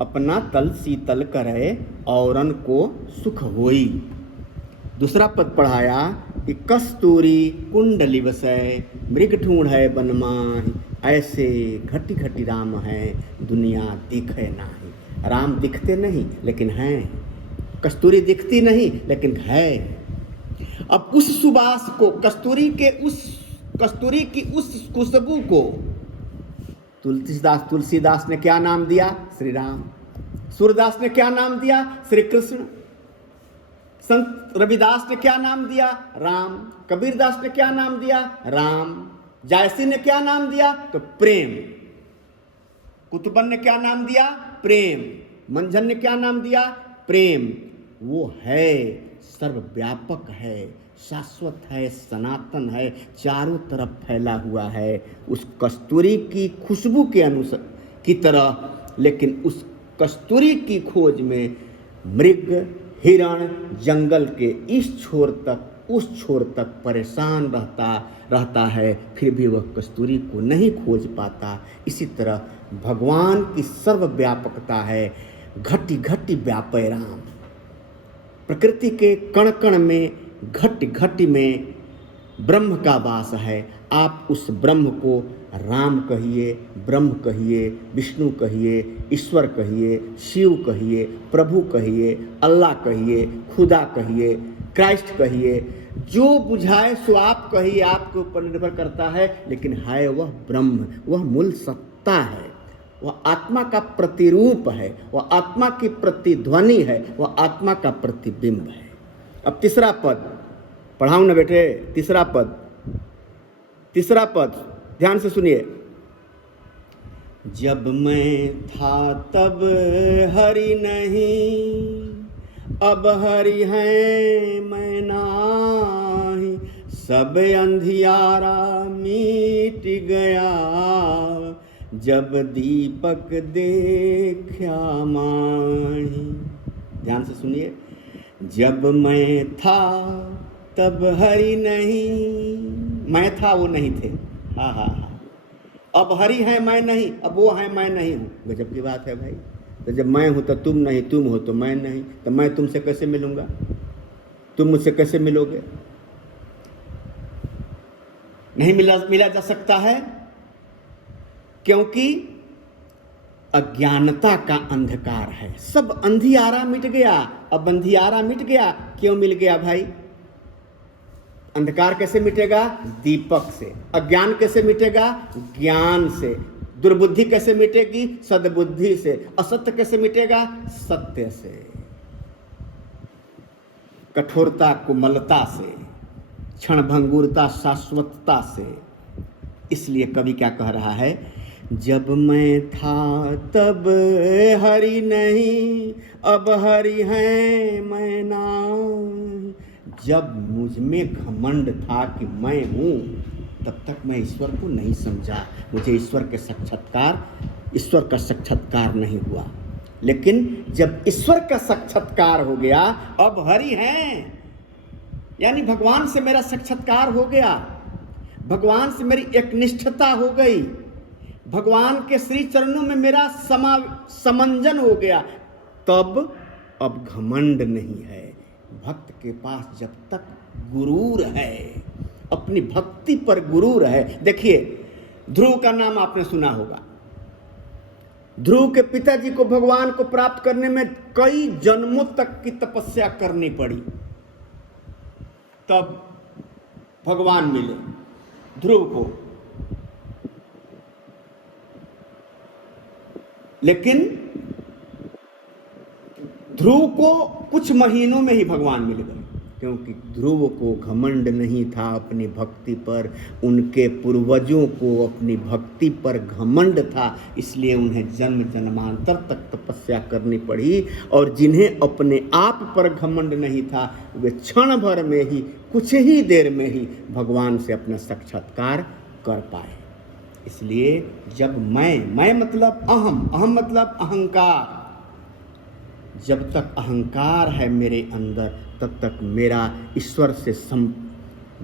अपना तल शीतल करे औरन को सुख होई। दूसरा पद पढ़ाया कि कस्तूरी कुंडली बसै मृग ढूंढै बन माही, ऐसे घटी घटी राम है दुनिया दिखे नाही। राम दिखते नहीं लेकिन हैं, कस्तूरी दिखती नहीं लेकिन है। अब उस सुबास को, कस्तूरी की उस खुशबू को तुलसीदास ने क्या नाम दिया? श्री राम। सूरदास ने क्या नाम दिया? श्री कृष्ण। संत रविदास ने क्या नाम दिया? राम। कबीरदास ने क्या नाम दिया? राम। जायसी ने क्या नाम दिया? तो प्रेम। कुतुबन ने क्या नाम दिया? प्रेम। मंझन ने क्या नाम दिया? प्रेम। वो है, सर्वव्यापक है, शाश्वत है, सनातन है, चारों तरफ फैला हुआ है, उस कस्तूरी की खुशबू के अनुसार की तरह। लेकिन उस कस्तूरी की खोज में मृग, हिरण जंगल के इस छोर तक उस छोर तक परेशान रहता है, फिर भी वह कस्तूरी को नहीं खोज पाता। इसी तरह भगवान की सर्वव्यापकता है, घटी घटी व्यापय राम। प्रकृति के कण कण में, घट घट में ब्रह्म का वास है। आप उस ब्रह्म को राम कहिए, ब्रह्म कहिए, विष्णु कहिए, ईश्वर कहिए, शिव कहिए, प्रभु कहिए, अल्लाह कहिए, खुदा कहिए, क्राइस्ट कहिए, जो बुझाए सो आप कहिए, आपके ऊपर निर्भर करता है। लेकिन है वह ब्रह्म, वह मूल सत्ता है, वह आत्मा का प्रतिरूप है, वह आत्मा की प्रतिध्वनि है, वह आत्मा का प्रतिबिंब है। अब तीसरा पद पढ़ाऊं ना बेटे? तीसरा पद ध्यान से सुनिए। जब मैं था तब हरि नहीं, अब हरि है मैं नाही, सब अंधियारा मिट गया, जब दीपक देखा माही। ध्यान से सुनिए। जब मैं था तब हरि नहीं, मैं था वो नहीं थे, हाँ हाँ हाँ। अब हरि है मैं नहीं, अब वो है मैं नहीं हूँ। गजब की बात है भाई। तो जब मैं हूँ तो तुम नहीं, तुम हो तो मैं नहीं, तो मैं तुमसे कैसे मिलूंगा? तुम मुझसे कैसे मिलोगे? नहीं मिला जा सकता है, क्योंकि अज्ञानता का अंधकार है। सब अंधियारा मिट गया। अब अंधियारा मिट गया, क्यों मिल गया भाई? अंधकार कैसे मिटेगा? दीपक से। अज्ञान कैसे मिटेगा? ज्ञान से। दुर्बुद्धि कैसे मिटेगी? सद्बुद्धि से। असत्य कैसे मिटेगा? सत्य से। कठोरता कोमलता से, क्षणभंगुरता शाश्वतता से। इसलिए कवि क्या कह रहा है? जब मैं था तब हरि नहीं, अब हरि है मैं नाही। जब मुझ में घमंड था कि मैं हूँ, तब तक मैं ईश्वर को नहीं समझा। मुझे ईश्वर का साक्षात्कार नहीं हुआ। लेकिन जब ईश्वर का साक्षात्कार हो गया, अब हरि हैं, यानी भगवान से मेरा साक्षात्कार हो गया, भगवान से मेरी एकनिष्ठता हो गई, भगवान के श्री चरणों में मेरा समंजन हो गया, तब अब घमंड नहीं है। भक्त के पास जब तक गुरूर है, अपनी भक्ति पर गुरूर है। देखिए, ध्रुव का नाम आपने सुना होगा। ध्रुव के पिताजी को भगवान को प्राप्त करने में कई जन्मों तक की तपस्या करनी पड़ी, तब भगवान मिले ध्रुव को। लेकिन ध्रुव को कुछ महीनों में ही भगवान मिल गए, क्योंकि ध्रुव को घमंड नहीं था अपनी भक्ति पर, उनके पूर्वजों को अपनी भक्ति पर घमंड था। इसलिए उन्हें जन्म जन्मांतर तक तपस्या करनी पड़ी। और जिन्हें अपने आप पर घमंड नहीं था, वे क्षण भर में ही, कुछ ही देर में ही भगवान से अपना साक्षात्कार कर पाए। इसलिए जब मैं मतलब अहम मतलब अहंकार, जब तक अहंकार है मेरे अंदर, तब तक मेरा ईश्वर से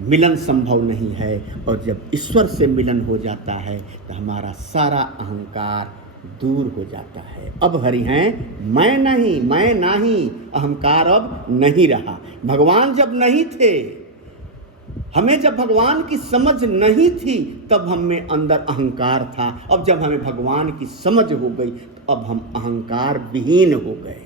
मिलन संभव नहीं है। और जब ईश्वर से मिलन हो जाता है तो हमारा सारा अहंकार दूर हो जाता है। अब हरि हैं मैं नहीं, अहंकार अब नहीं रहा। भगवान जब नहीं थे, हमें जब भगवान की समझ नहीं थी, तब हम में अंदर अहंकार था। अब जब हमें भगवान की समझ हो गई, तो अब हम अहंकार विहीन हो गए।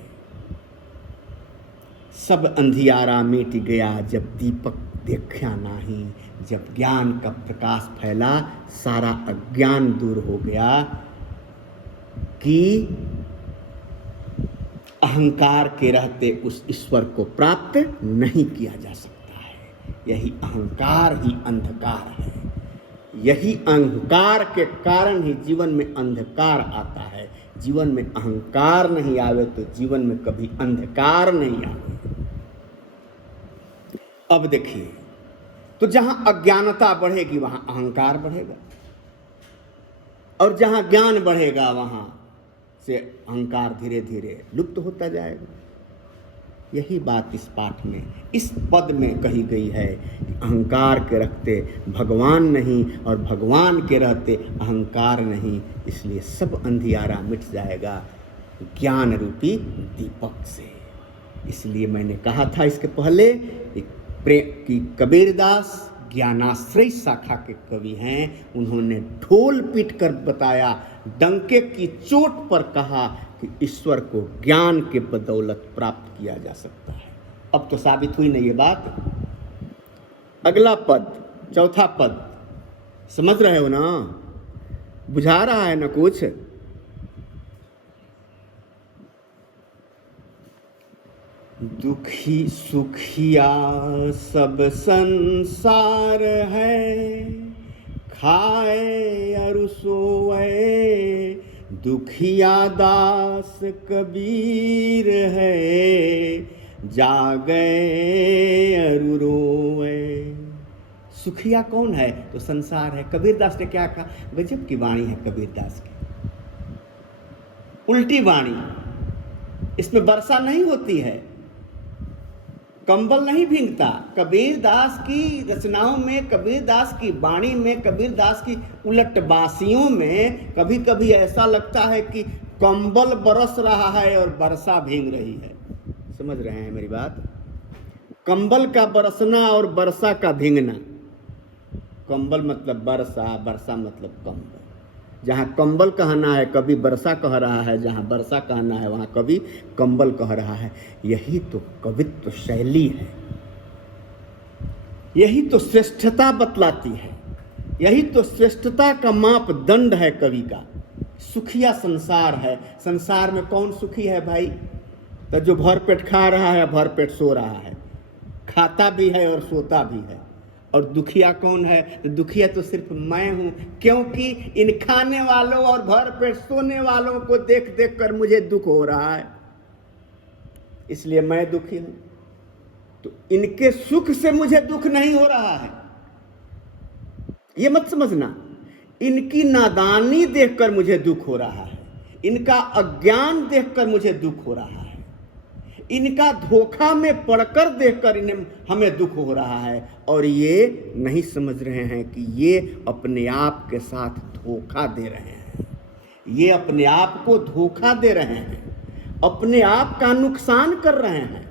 सब अंधियारा मिट गया जब दीपक देखा नाही, जब ज्ञान का प्रकाश फैला सारा अज्ञान दूर हो गया कि अहंकार के रहते उस ईश्वर को प्राप्त नहीं किया जा सकता है। यही अहंकार ही अंधकार है। यही अहंकार के कारण ही जीवन में अंधकार आता है। जीवन में अहंकार नहीं आवे तो जीवन में कभी अंधकार नहीं आवे। अब देखिए, तो जहां अज्ञानता बढ़ेगी वहां अहंकार बढ़ेगा, और जहां ज्ञान बढ़ेगा वहां से अहंकार धीरे धीरे लुप्त होता जाएगा। यही बात इस पाठ में, इस पद में कही गई है कि अहंकार के रखते भगवान नहीं और भगवान के रहते अहंकार नहीं। इसलिए सब अंधियारा मिट जाएगा ज्ञान रूपी दीपक से। इसलिए मैंने कहा था इसके पहले कि कबीरदास ज्ञानाश्रय शाखा के कवि हैं। उन्होंने ढोल पीट कर बताया, डंके की चोट पर कहा कि ईश्वर को ज्ञान के बदौलत प्राप्त किया जा सकता है। अब तो साबित हुई ना ये बात। अगला पद, चौथा पद, समझ रहे हो ना? बुझा रहा है ना कुछ? दुखी सुखिया सब संसार है, खाए और सोए दुखिया दास कबीर है, जागे और रोए। सुखिया कौन है? तो संसार है। कबीरदास ने क्या कहा? गजब की वाणी है कबीरदास की, उल्टी वाणी। इसमें वर्षा नहीं होती है, कंबल नहीं भींगता। कबीरदास की रचनाओं में, कबीरदास की वाणी में, कबीरदास की उलटबासियों में कभी कभी ऐसा लगता है कि कंबल बरस रहा है और वर्षा भींग रही है। समझ रहे हैं मेरी बात? कंबल का बरसना और वर्षा का भींगना। कंबल मतलब वर्षा, वर्षा मतलब कंबल। जहाँ कंबल कहना है कभी वर्षा कह रहा है, जहाँ वर्षा कहना है वहाँ कभी कंबल कह रहा है। यही तो कवित्व शैली है, यही तो श्रेष्ठता बतलाती है, यही तो श्रेष्ठता का मापदंड है कवि का। सुखिया संसार है। संसार में कौन सुखी है भाई? तो जो भर पेट खा रहा है, भर पेट सो रहा है, खाता भी है और सोता भी है। और दुखिया कौन है? तो दुखिया तो सिर्फ मैं हूं, क्योंकि इन खाने वालों और भर पेट सोने वालों को देख देख कर मुझे दुख हो रहा है, इसलिए मैं दुखी हूं। तो इनके सुख से मुझे दुख नहीं हो रहा है, ये मत समझना। इनकी नादानी देखकर मुझे दुख हो रहा है, इनका अज्ञान देखकर मुझे दुख हो रहा है, इनका धोखा में पड़कर देखकर इन्हें हमें दुख हो रहा है। और ये नहीं समझ रहे हैं कि ये अपने आप के साथ धोखा दे रहे हैं, ये अपने आप को धोखा दे रहे हैं, अपने आप का नुकसान कर रहे हैं।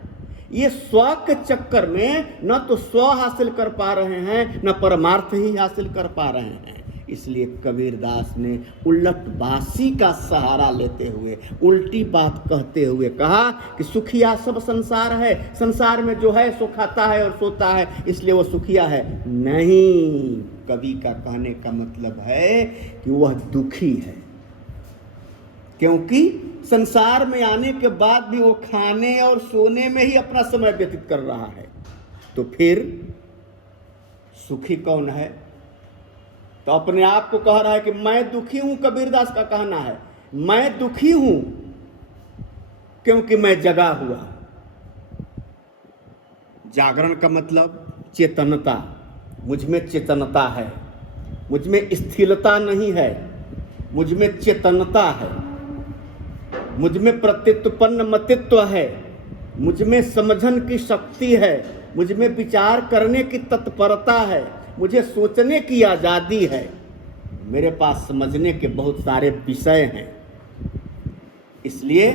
ये स्व के चक्कर में न तो स्व हासिल कर पा रहे हैं, न परमार्थ ही हासिल कर पा रहे हैं। इसलिए कबीरदास ने उलटबासी का सहारा लेते हुए, उल्टी बात कहते हुए कहा कि सुखिया सब संसार है। संसार में जो है सो खाता है और सोता है, इसलिए वो सुखिया है। नहीं, कवि का कहने का मतलब है कि वह दुखी है, क्योंकि संसार में आने के बाद भी वो खाने और सोने में ही अपना समय व्यतीत कर रहा है। तो फिर सुखी कौन है? तो अपने आप को कह रहा है कि मैं दुखी हूं। कबीरदास का कहना है मैं दुखी हूं क्योंकि मैं जगा हुआ। जागरण का मतलब चेतनता। मुझ में चेतनता है, मुझ में स्थिरता नहीं है, मुझ में चेतनता है, मुझ में प्रत्युत्पन्न मतित्व है, मुझ में समझन की शक्ति है, मुझ में विचार करने की तत्परता है, मुझे सोचने की आज़ादी है, मेरे पास समझने के बहुत सारे विषय हैं। इसलिए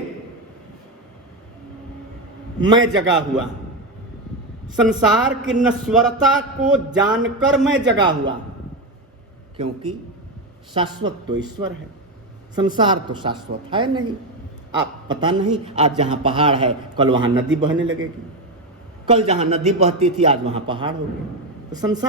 मैं जगा हुआ, संसार की नश्वरता को जानकर मैं जगा हुआ, क्योंकि शाश्वत तो ईश्वर है, संसार तो शाश्वत है नहीं। आप पता नहीं, आज जहां पहाड़ है कल वहां नदी बहने लगेगी, कल जहां नदी बहती थी आज वहां पहाड़ हो गए। तो संसार